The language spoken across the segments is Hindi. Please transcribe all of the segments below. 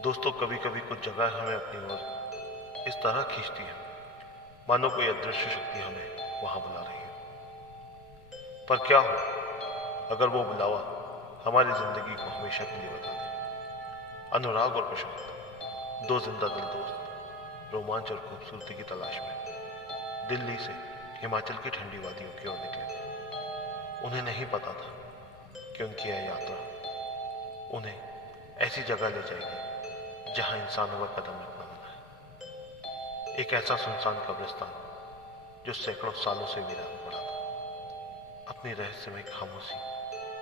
दोस्तों, कभी कभी कुछ जगह हमें अपनी ओर इस तरह खींचती है मानो कोई अदृश्य शक्ति हमें वहां बुला रही है। पर क्या हो अगर वो बुलावा हमारी जिंदगी को हमेशा के लिए बदल दे। अनुराग और प्रशांत, दो जिंदा दिल दोस्त, रोमांच और खूबसूरती की तलाश में दिल्ली से हिमाचल की ठंडी वादियों की ओर निकले थे। उन्हें नहीं पता था कि उनकी यह यात्रा उन्हें ऐसी जगह ले जाएगी जहां इंसानों का कदम रखना मना है। एक ऐसा सुनसान कब्रिस्तान जो सैकड़ों सालों से वीरान पड़ा था, अपनी रहस्यमय खामोशी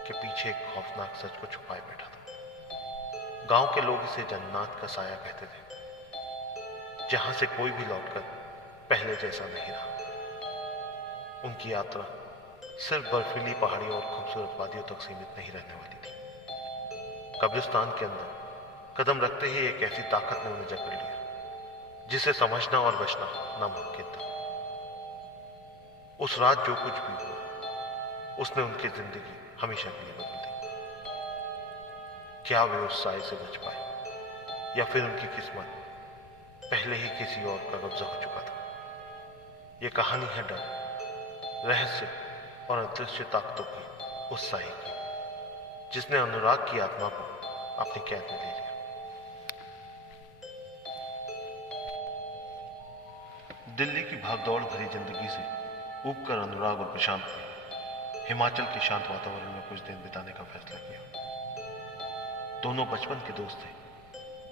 के पीछे एक खौफनाक सच को छुपाए बैठा था। गांव के लोग इसे जन्नत का साया कहते थे, जहां से कोई भी लौटकर पहले जैसा नहीं रहा। उनकी यात्रा सिर्फ बर्फीली पहाड़ियों और खूबसूरत वादियों तक सीमित नहीं रहने वाली थी। कब्रिस्तान के अंदर कदम रखते ही एक ऐसी ताकत ने उन्हें जकड़ लिया जिसे समझना और बचना नामुमकिन था। उस रात जो कुछ भी हुआ उसने उनकी जिंदगी हमेशा के लिए बदल दी। क्या वे उस साए से बच पाए या फिर उनकी किस्मत पहले ही किसी और का कब्जा हो चुका था। यह कहानी है डर, रहस्य और अदृश्य ताकतों की उस साए की जिसने अनुराग की आत्मा को अपनी कैद में ले लिया। दिल्ली की भागदौड़ भरी जिंदगी से ऊबकर अनुराग और प्रशांत ने हिमाचल के शांत वातावरण में कुछ दिन बिताने का फैसला किया। दोनों बचपन के दोस्त थे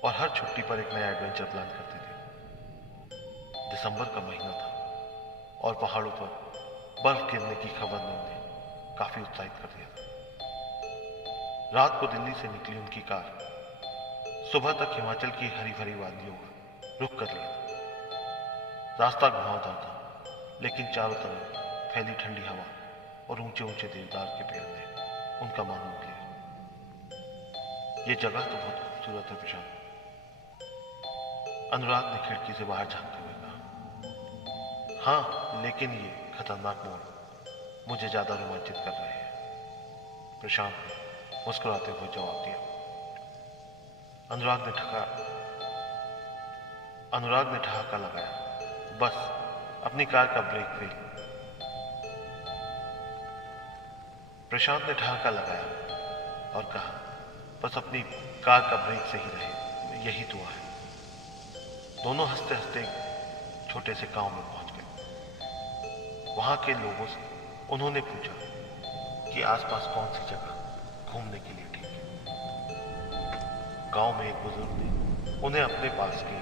और हर छुट्टी पर एक नया एडवेंचर प्लान करते थे। दिसंबर का महीना था और पहाड़ों पर बर्फ गिरने की खबर ने उन्हें काफी उत्साहित कर दिया था। रात को दिल्ली से निकली उनकी कार सुबह तक हिमाचल की हरी भरी वादियों का रुख कर लिया था। रास्ता घुमावदार था, लेकिन चारों तरफ फैली ठंडी हवा और ऊंचे ऊंचे देवदार के पेड़ ने उनका मन मोह लिया। ये जगह तो बहुत खूबसूरत है प्रशांत, अनुराग ने खिड़की से बाहर झांकते हुए कहा। हाँ, लेकिन ये खतरनाक मोड़ मुझे ज्यादा रोमांचित कर रहे हैं, प्रशांत ने मुस्कुराते हुए जवाब दिया। अनुराग ने ठहाका लगाया। बस अपनी कार का ब्रेक फेल। प्रशांत ने ठहाका लगाया और कहा, बस अपनी कार का ब्रेक सही रहे, यही दुआ है। दोनों हंसते हंसते एक छोटे से गांव में पहुंच गए। वहां के लोगों से उन्होंने पूछा कि आसपास कौन सी जगह घूमने के लिए ठीक है। गांव में एक बुजुर्ग ने उन्हें अपने पास के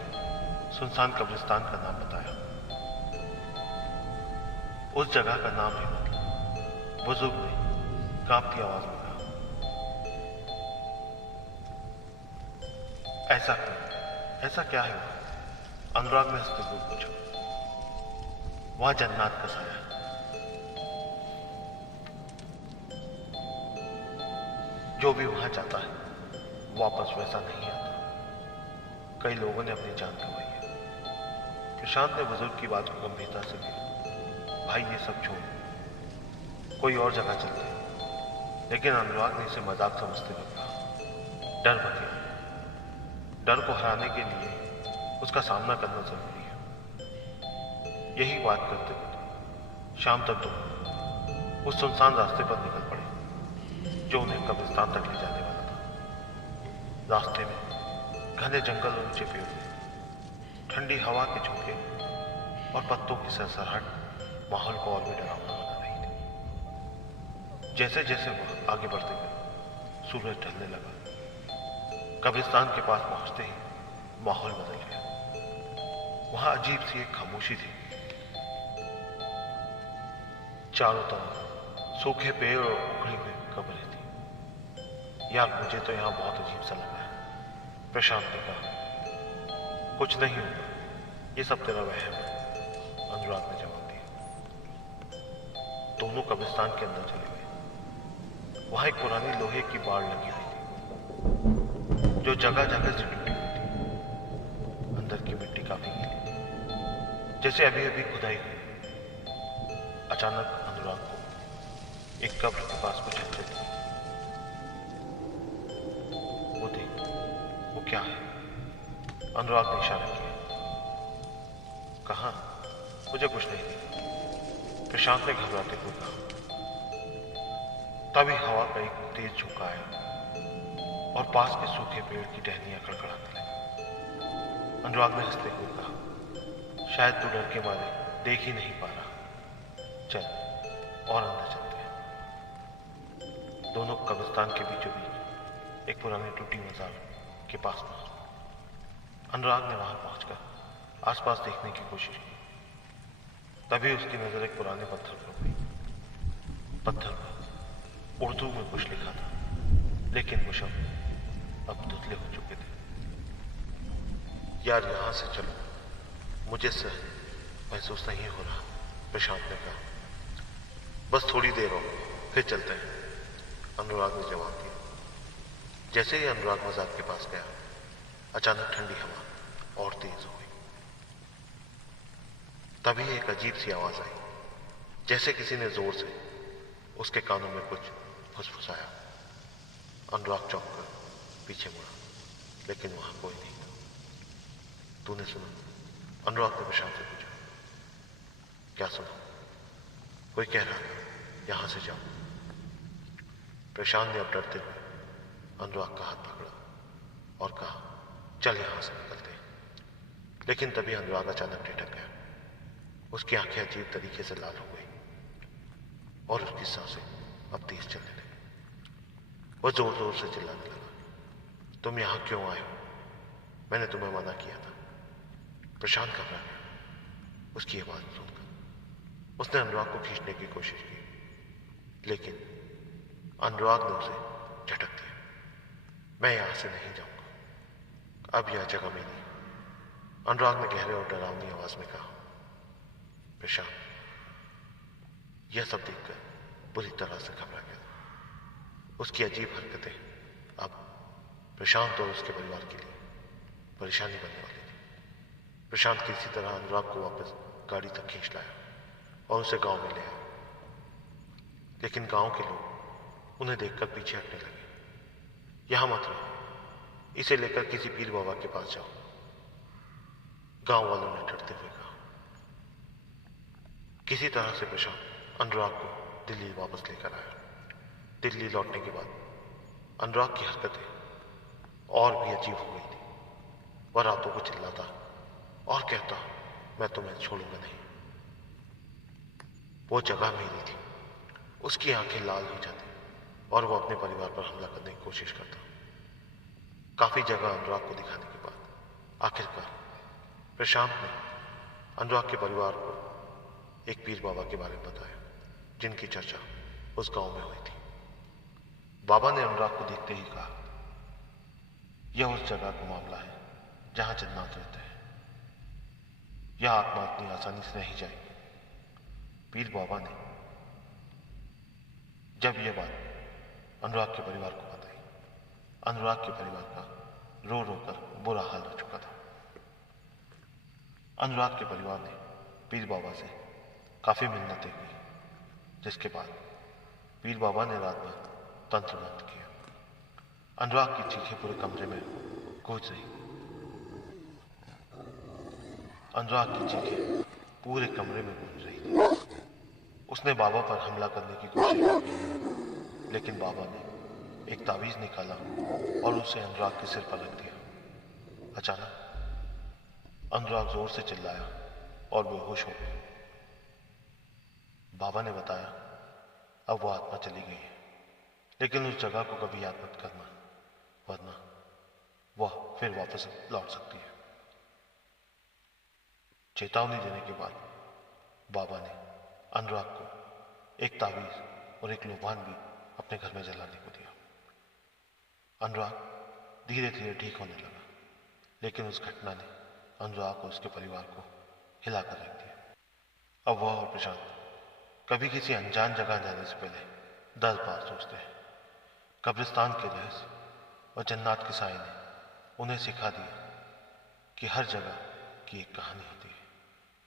सुनसान कब्रिस्तान का नाम बताया। उस जगह का नाम है मतलब, बुजुर्ग ने कांपती आवाज में कहा। ऐसा क्या है? अनुराग ने हंसते हुए पूछा। वहां जन्नत का साया है। जो भी वहां जाता है वापस वैसा नहीं आता। कई लोगों ने अपनी जान गंवाई है। प्रशांत ने बुजुर्ग की बात को गंभीरता से लिया। भाई, ये सब छोड़ कोई और जगह चलते हैं। लेकिन अनुराग ने इसे मजाक समझते हुए कहा, डर बखेरा। डर को हराने के लिए उसका सामना करना जरूरी है। यही बात करते हुए शाम तक दोनों उस सुनसान रास्ते पर निकल पड़े जो उन्हें कब्रिस्तान तक ले जाने वाला था। रास्ते में घने जंगल और ऊंचे पेड़ थे। ठंडी हवा के झोंके और पत्तों की सरसराहट माहौल को और भी डरावना बना रही थी। जैसे जैसे वह आगे बढ़ते गए सूरज ढलने लगा। कब्रिस्तान के पास पहुंचते ही माहौल बदल गया। वहां अजीब सी एक खामोशी थी। चारों तरफ सूखे पेड़ और उखड़ी हुई कब्रें थी। यार, मुझे तो यहां बहुत अजीब सा लगा है, प्रशांत ने कहा। कुछ नहीं होगा, ये सब तेरा वहम है, अनुराग ने जवाब दिया। दोनों कब्रिस्तान के अंदर चले गए। वहां एक पुरानी लोहे की बाड़ लगी हुई थी जो जगह जगह से टूटी हुई थी। अंदर की मिट्टी काफी गीली, जैसे अभी अभी खुदाई हुई। अचानक अनुराग को एक कब्र के पास कुछ हलचल हुई। वो देख, वो क्या है? अनुराग ने इशारा किया। कहाँ? मुझे कुछ नहीं दिखा, प्रशांत ने घबराते हुए कहा। तभी हवा का एक तेज झोंका आया और पास के सूखे पेड़ की टहनियां खड़खड़ाने लगी। अनुराग ने हंसते हुए कहा, शायद तू डर के मारे देख ही नहीं पा रहा। चल और अंदर चलते हैं। दोनों कब्रिस्तान के बीचों बीच एक पुरानी टूटी मजार के पास पहुंचे। अनुराग ने वहां पहुंचकर आसपास देखने की कोशिश की। तभी उसकी नजर एक पुराने पत्थर पर पड़ी। पत्थर पर उर्दू में कुछ लिखा था, लेकिन वो शब्द अब धुंधले हो चुके थे। यार यहां से चलो, मुझे सहज महसूस नहीं हो रहा, प्रशांत ने कहा। बस थोड़ी देर और फिर चलते हैं, अनुराग ने जवाब दिया। जैसे ही अनुराग मजार के पास गया, अचानक ठंडी हवा और तेज हो गई। तभी एक अजीब सी आवाज आई, जैसे किसी ने जोर से उसके कानों में कुछ फुसफुसाया। अनुराग चौंक कर पीछे मुड़ा, लेकिन वहां कोई नहीं था। तूने सुना? अनुराग ने प्रशांत से पूछा। क्या सुना? कोई कह रहा था यहां से जाओ। प्रशांत ने अब डरते हुए अनुराग का हाथ पकड़ा और कहा, चल यहां से निकलते हैं। लेकिन तभी अनुराग अचानक ठिठक गया। उसकी आंखें अजीब तरीके से लाल हो गई और उसकी सांसें अब तेज चलने लगी। वह जोर जोर से चिल्लाने लगा, तुम यहां क्यों आए हो? मैंने तुम्हें मना किया था। प्रशांत घबरा गया उसकी आवाज सुनकर। उसने अनुराग को खींचने की कोशिश की, लेकिन अनुराग ने उसे झटक दिया। मैं यहां से नहीं जाऊंगा, अब यह जगह मेरी है, अनुराग ने गहरे और डरावनी आवाज में कहा। प्रशांत यह सब देखकर बुरी तरह से घबरा गया। उसकी अजीब हरकतें अब प्रशांत और उसके परिवार के लिए परेशानी बनने वाली थी। प्रशांत किसी तरह अनुराग को वापस गाड़ी तक खींच लाया और उसे गांव में ले आया। लेकिन गांव के लोग उन्हें देखकर पीछे हटने लगे। यहां मत रहो, इसे लेकर किसी पीर बाबा के पास जाओ, गांव वालों ने डरते हुए कहा। किसी तरह से प्रशांत अनुराग को दिल्ली वापस लेकर आया। दिल्ली लौटने के बाद अनुराग की हरकतें और भी अजीब हो गई थी। वह रातों को चिल्लाता और कहता, मैं तुम्हें छोड़ूंगा नहीं। वो जगह मेरी थी। उसकी आंखें लाल हो जाती और वो अपने परिवार पर हमला करने की कोशिश करता। काफी जगह अनुराग को दिखाने के बाद आखिरकार प्रशांत ने अनुराग के परिवार को एक पीर बाबा के बारे में बताया, जिनकी चर्चा उस गांव में हुई थी। बाबा ने अनुराग को देखते ही कहा, यह उस जगह का मामला है जहां जन्नत रहते हैं। यह आत्मा इतनी आसानी से नहीं जाएगी। पीर बाबा ने जब यह बात अनुराग के परिवार को बताई, अनुराग के परिवार का रो रो कर बुरा हाल हो चुका था। अनुराग के परिवार ने पीर बाबा से काफी मिन्नतें की, जिसके बाद पीर बाबा ने रात भर तंत्र मंत्र किया। अनुराग की चीखें पूरे कमरे में गूंज रही। अनुराग की चीखें पूरे कमरे में गूंज रही थी। उसने बाबा पर हमला करने की कोशिश की, लेकिन बाबा ने एक तावीज निकाला और उसे अनुराग के सिर पर रख दिया। अचानक अनुराग जोर से चिल्लाया और बेहोश हो गया। बाबा ने बताया, अब वो आत्मा चली गई है, लेकिन उस जगह को कभी याद मत करना, वरना वह फिर वापस लौट सकती है। चेतावनी देने के बाद बाबा ने अनुराग को एक तावीज और एक लोबान भी अपने घर में जलाने को दिया। अनुराग धीरे धीरे ठीक होने लगा, लेकिन उस घटना ने अनुराग और उसके परिवार को हिलाकर रख दिया। अब वह और प्रशांत कभी किसी अनजान जगह जाने से पहले 10 बार सोचते हैं। कब्रिस्तान के रहस्य और जन्नत के साए ने उन्हें सिखा दिया कि हर जगह की एक कहानी होती है।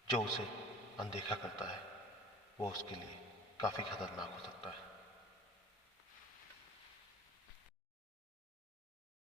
जो उसे अनदेखा करता है, वो उसके लिए काफी खतरनाक हो सकता है।